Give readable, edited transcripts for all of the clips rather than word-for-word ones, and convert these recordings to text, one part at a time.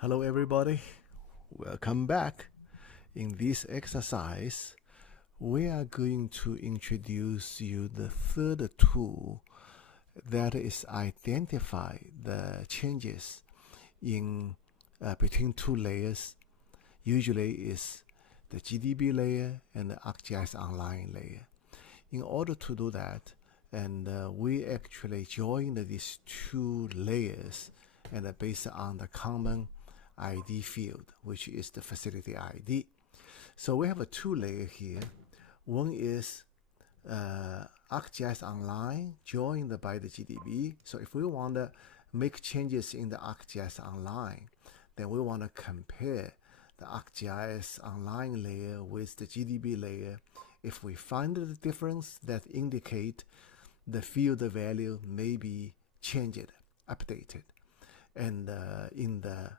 Hello everybody, welcome back. In this exercise, we are going to introduce you the third tool that is identify the changes in between two layers. Usually is the GDB layer and the ArcGIS Online layer. In order to do that, and we actually joined these two layers and based on the common ID field, which is the facility ID. So we have a two layer here. One is ArcGIS Online joined by the GDB. So if we want to make changes in the ArcGIS Online, then we want to compare the ArcGIS Online layer with the GDB layer. If we find the difference that indicate the field value may be changed, updated, and in the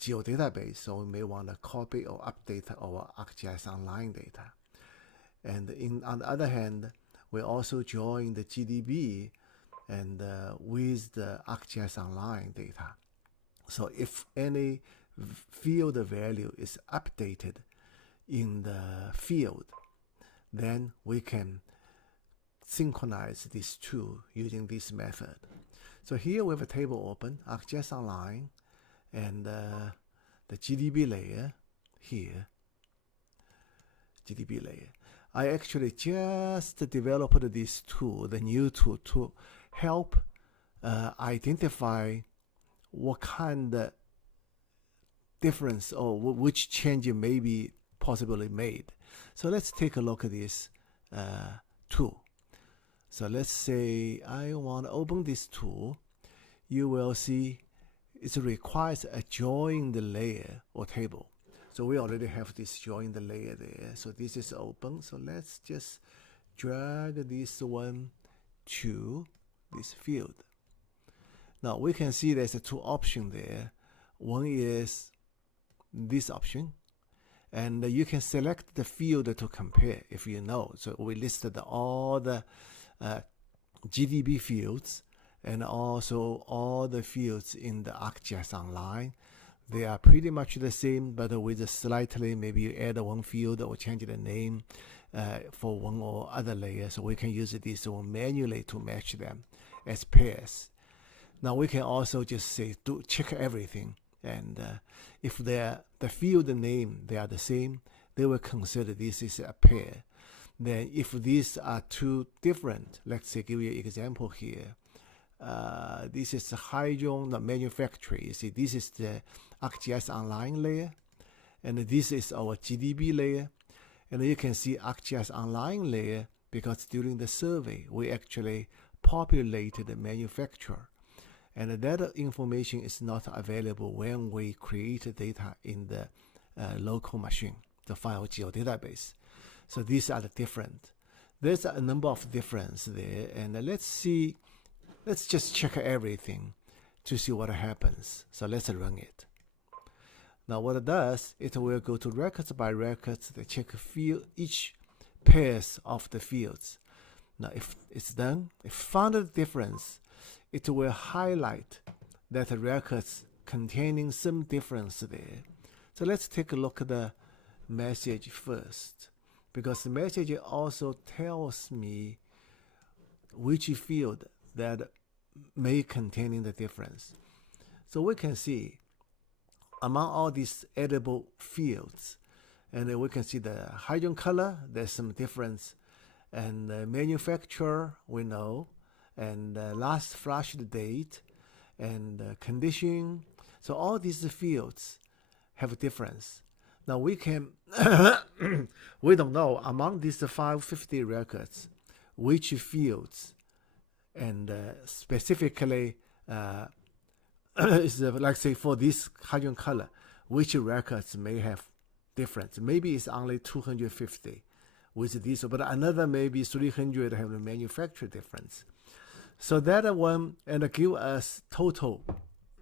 geodatabase, so we may want to copy or update our ArcGIS Online data. And on the other hand, we also join the GDB and with the ArcGIS Online data. So if any field value is updated in the field, then we can synchronize these two using this method. So here we have a table open, ArcGIS Online, and the GDB layer here, GDB layer. I actually just developed this tool, the new tool, to help identify what kind of difference or which change may be possibly made. So let's take a look at this tool. So let's say I want to open this tool. You will see it requires a join the layer or table. So we already have this join the layer there. So this is open. So let's just drag this one to this field. Now we can see there's two options there. One is this option, and you can select the field to compare if you know. So we listed all the GDB fields and also all the fields in the ArcGIS Online. They are pretty much the same, but with a slightly, maybe you add one field or change the name for one or other layer. So we can use this one manually to match them as pairs. Now we can also just say check everything, and if the field name they are the same, they will consider this is a pair. Then if these are two different, let's say give you an example here. This is the Hydron manufacturer. You see, this is the ArcGIS Online layer, and this is our GDB layer. And you can see ArcGIS Online layer because during the survey we actually populated the manufacturer, and that information is not available when we create data in the local machine, the file geodatabase. So these are the different. There's a number of difference there, and let's just check everything to see what happens. So let's run it. Now what it does, it will go to records by records to check field, each pairs of the fields. Now if it's done, if found a difference, it will highlight that the records containing some difference there. So let's take a look at the message first, because the message also tells me which field that may contain the difference. So we can see among all these editable fields, and we can see the hydrogen color, there's some difference, and the manufacturer we know, and last flashed date, and condition. So all these fields have a difference. Now we can we don't know among these 550 records which fields, and specifically is like say for this hydrogen color, which records may have difference. Maybe it's only 250 with this, but another maybe 300 have a manufacturer difference. So that one and give us total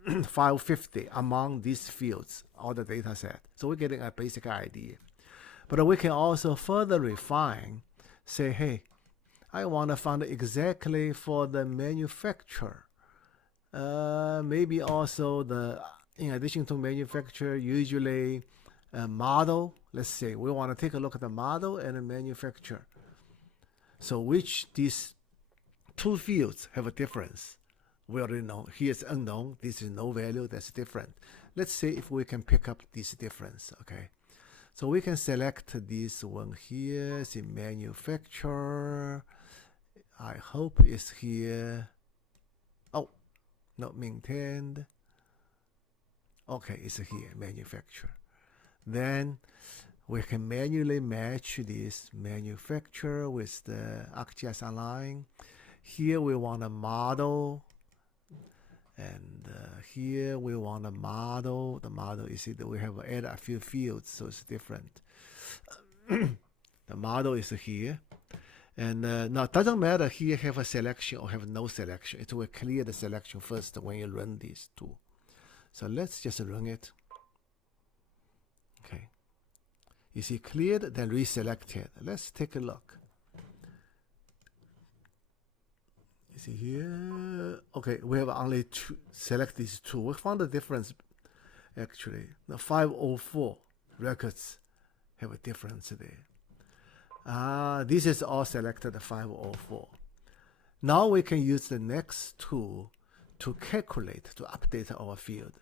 550 among these fields, all the data set. So we're getting a basic idea. But we can also further refine, say, hey, I want to find exactly for the manufacturer. Maybe also the in addition to manufacture, usually a model, let's say we want to take a look at the model and the manufacture. So which these two fields have a difference. We already know here is unknown, this is no value, that's different. Let's see if we can pick up this difference, okay? So we can select this one here, see manufacture. I hope it's here. Oh, not maintained. Okay, it's here, manufacture. Then we can manually match this manufacture with the ArcGIS Online. Here we want a model. And here we want a model. The model, you see that we have added a few fields, so it's different. The model is here. And now it doesn't matter here have a selection or have no selection. It will clear the selection first when you run these two. So let's just run it. Okay. You see cleared, then reselected. Let's take a look. You see here, okay, we have only two, select these two. We found the difference actually. The 504 records have a difference there. This is all selected 504. Now we can use the next tool to calculate, to update our field.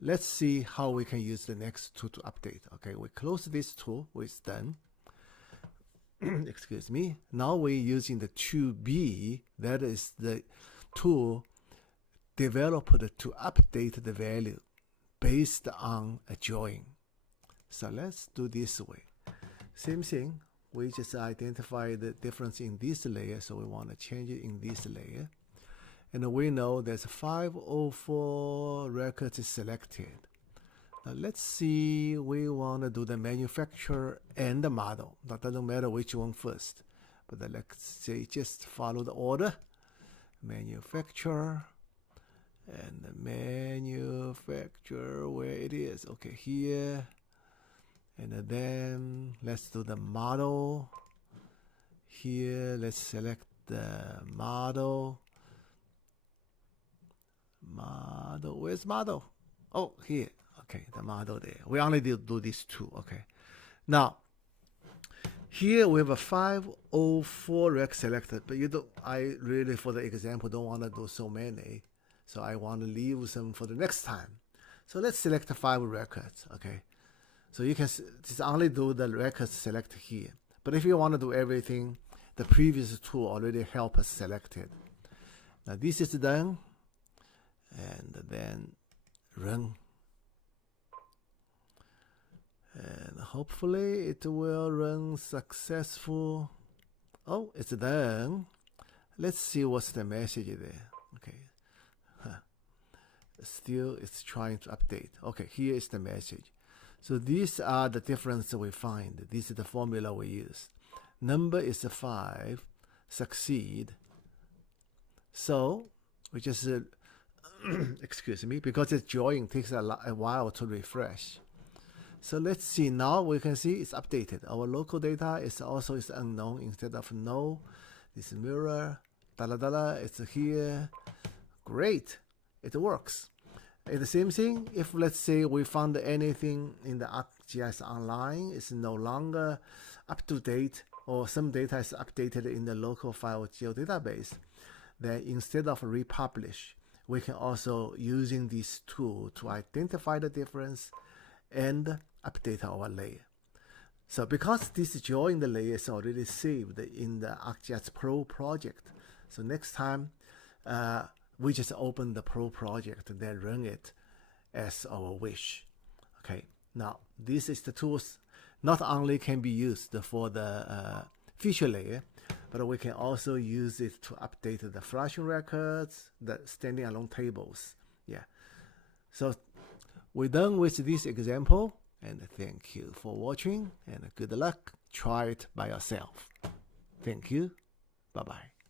Let's see how we can use the next tool to update. Okay, we close this tool, it's done. Excuse me. Now we're using the 2B, that is the tool developed to update the value based on a join. So let's do this way. Same thing. We just identify the difference in this layer, so we want to change it in this layer. And we know there's 504 records is selected. Now let's see, we want to do the manufacturer and the model. That doesn't matter which one first. But let's say just follow the order. Manufacturer and the manufacturer, where it is. Okay, here. And then let's do the model. Here, let's select the model. Model, where's model? Oh, here. Okay, the model there. We only do these two. Okay. Now, here we have a 504 rec selected, but you don't. I really, for the example, don't want to do so many, so I want to leave some for the next time. So let's select 5 records. Okay. So you can just only do the records select here. But if you want to do everything, the previous tool already help us select it. Now this is done, and then run. And hopefully it will run successful. Oh, it's done. Let's see what's the message there. Okay. Still, it's trying to update. Okay, here is the message. So these are the differences we find. This is the formula we use. Number is 5, succeed. So we just, excuse me, because it's join takes a while to refresh. So let's see, now we can see it's updated. Our local data is also is unknown instead of no. This mirror, it's here. Great, it works. And the same thing, if let's say we found anything in the ArcGIS Online, it's no longer up to date, or some data is updated in the local file geodatabase, then instead of republish, we can also using this tool to identify the difference and update our layer. So because this join the layer is already saved in the ArcGIS Pro project, so next time we just open the Pro project and then run it as our wish. Okay, now this is the tools not only can be used for the feature layer, but we can also use it to update the flashing records, the standing alone tables. Yeah, so we're done with this example, and thank you for watching, and good luck. Try it by yourself. Thank you. Bye-bye.